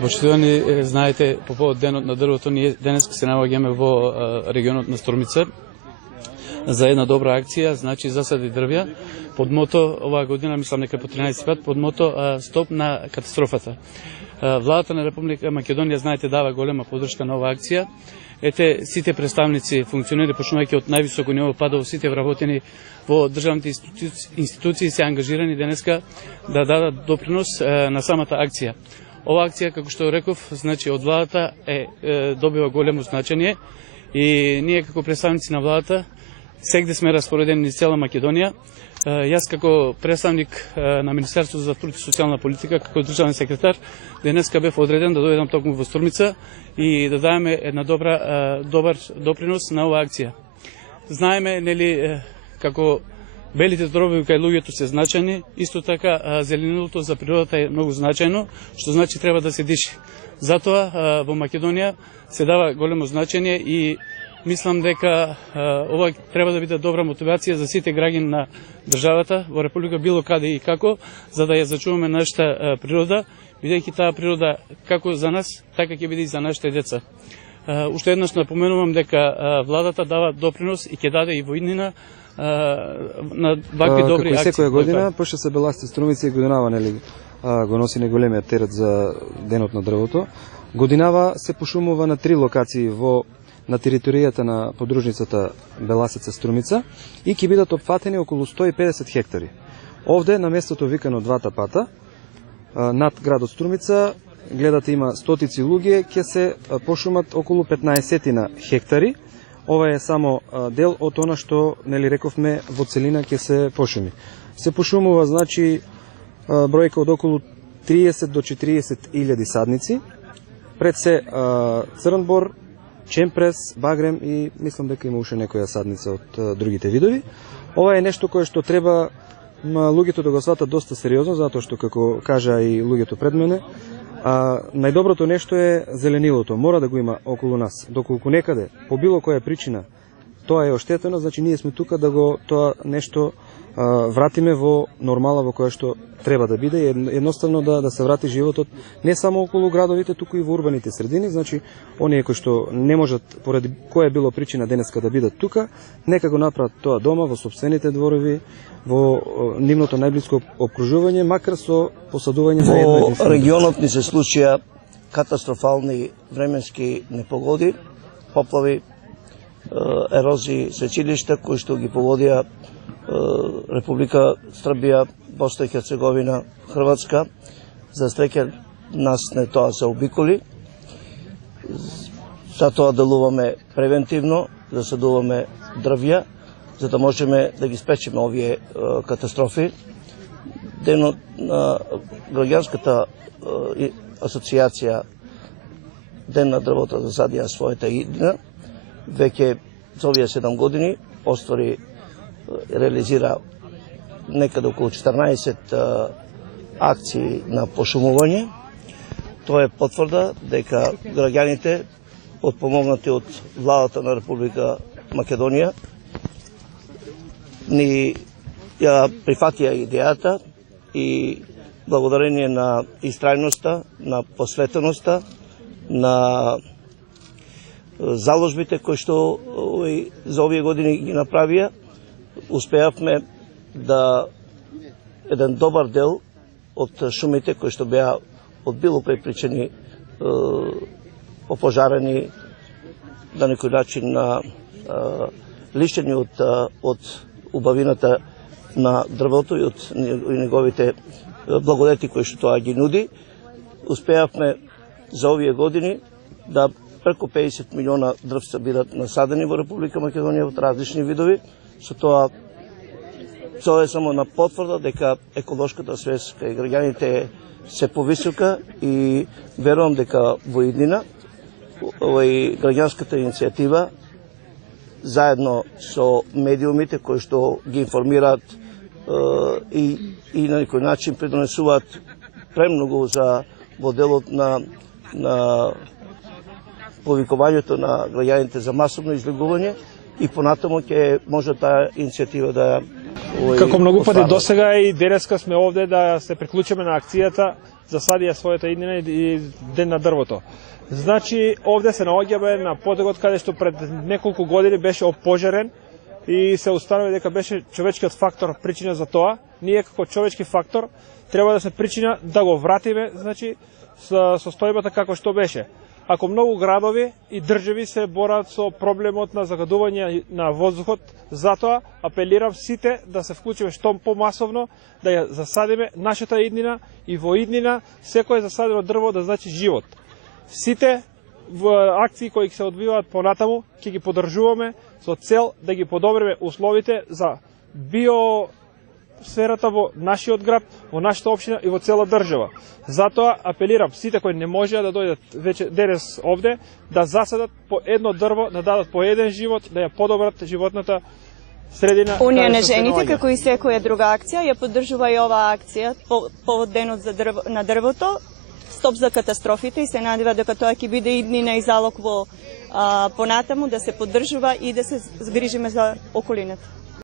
Почитувани, знаете, по повод денот на дрвото, ние денес се наоѓаме во регионот на Струмица за една добра акција, значи засади дрвја, под мото оваа година, мислам дека по 13 пат, под мото стоп на катастрофата. Владата на Република Македонија, знаете, дава голема поддршка на оваа акција. Ете, сите представници, функционери, почнувајќи од највисоко ниво па до сите вработени во државните институции се ангажирани денеска да дадат допринос на самата акција. Ова акција, како што реков, значи од владата добива големо значење и ние како представници на владата сегде сме распоредени низ цела Македонија. Јас како представник на Министерството за труд и социјална политика, како државен секретар, денеска бев одреден да дојдам токму во Струмица и да дадеме една добар допринос на оваа акција. Знаеме, нели, како белите дробови кај луѓето се значајни, исто така зеленилото за природата е многу значајно, што значи треба да се диши. Затоа во Македонија се дава големо значење и мислам дека ова треба да биде добра мотивација за сите граѓани на државата во Република било каде и како, за да ја зачуваме нашата природа, бидејќи таа природа како за нас, така ќе биде и за нашите деца. Уште еднаш напоменувам дека владата дава допринос и ќе даде и во иднина на вакви добри акции. Како секоја година, ПШС Беласица Струмица годинава, нели, го носи неголемиот терет за денот на дрвото. Годинава се пошумува на 3 локации на територијата на подружницата Беласица Струмица и ќе бидат опфатени околу 150 хектари. Овде, на местото викано Двата пата, над градот Струмица, гледате има стотици луѓе, ќе се пошумат околу 15 хектари. Ова е само дел од она што, нели рековме, во целина ќе се пошуми. Се пошумува, значи, бројка од околу 30 до 40 илјади садници, пред се црн бор, чемпрес, багрем и мислам дека има уште некоја садница од другите видови. Ова е нешто кое што треба луѓето да го сватат доста сериозно, затоа што, како кажа и луѓето пред мене, најдоброто нешто е зеленилото. Мора да го има околу нас. Доколку некаде, по било која причина, тоа е оштетено, значи ние сме тука да го тоа нешто вратиме во нормала во која што треба да биде, едноставно да се врати животот не само околу градовите, туку и во урбаните средини. Значи, оние кои што не можат, поради која било причина денеска да бидат тука, нека го направат тоа дома, во собствените дворови, во нивното најблиско обкружување, макар со посадување на едно единствено. Во регионот ни се случија катастрофални временски непогоди, поплави, ерозии, сечилишта, кои што ги погодија Република Србија, Босна и Херцеговина, Хрватска. За среќа нас не тоа се обиколи. Затоа делуваме превентивно, засадуваме дрвја, за да можеме да ги спечиме овие катастрофи. Денот на граѓанската асоциација Ден на дрвото засадија својата иднина. Веќе за овие 7 години оствари, реализира некаде околу 14 акции на пошумување. Тоа е потврда дека граѓаните, подпомогнати од владата на Република Македонија, ни ја прифатија идејата и благодарение на истрајноста, на посветеноста, на заложбите кои што за овие години ги направија, успеавме да еден добар дел од шумите кои што беа од било кои причини опожарени, на некој начин лишени од убавината на дрвото и од неговите благодети кои што тоа ги нуди. Успеавме за овие години да преку 50 милиона дрвца бидат насадени во Република Македонија од различни видови. Со тоа е само на потврда дека еколошката свест кај граѓаните се повисока и верувам дека во иднина граѓанската иницијатива заедно со медиумите кои што ги информираат и на некој начин придонесуваат премногу за во делот на повикувањето на граѓаните за масовно излегување и понатаму ќе може таа иницијатива да Како многу пати досега и денеска сме овде да се приклучиме на акцијата засадија својата иднина и ден на дрвото. Значи, овде се наоѓаме на потегот каде што пред неколку години беше опожарен и се установи дека беше човечкиот фактор причина за тоа. Ние како човечки фактор треба да се причина да го вратиме, значи, состојбата како што беше. Ако многу градови и држави се борат со проблемот на загадување на воздухот, затоа апелирам сите да се вклучиме што помасовно, да ја засадиме нашата иднина и во иднина секој засадено дрво да значи живот. Сите акции кои се одвиваат понатаму ќе ги поддржуваме со цел да ги подобриме условите за сферата во нашиот град, во нашата општина и во цела држава. Затоа апелирам сите кои не можеа да дојдат веќе денес овде, да засадат по едно дрво, да дадат по еден живот, да ја подобрат животната средина. Унија на жените, како и секоја друга акција, ја поддржува и оваа акција по денот на дрвото, Стоп за катастрофите, и се надева дека тоа ќе биде иднина и залог во понатаму да се поддржува и да се згрижиме за околината.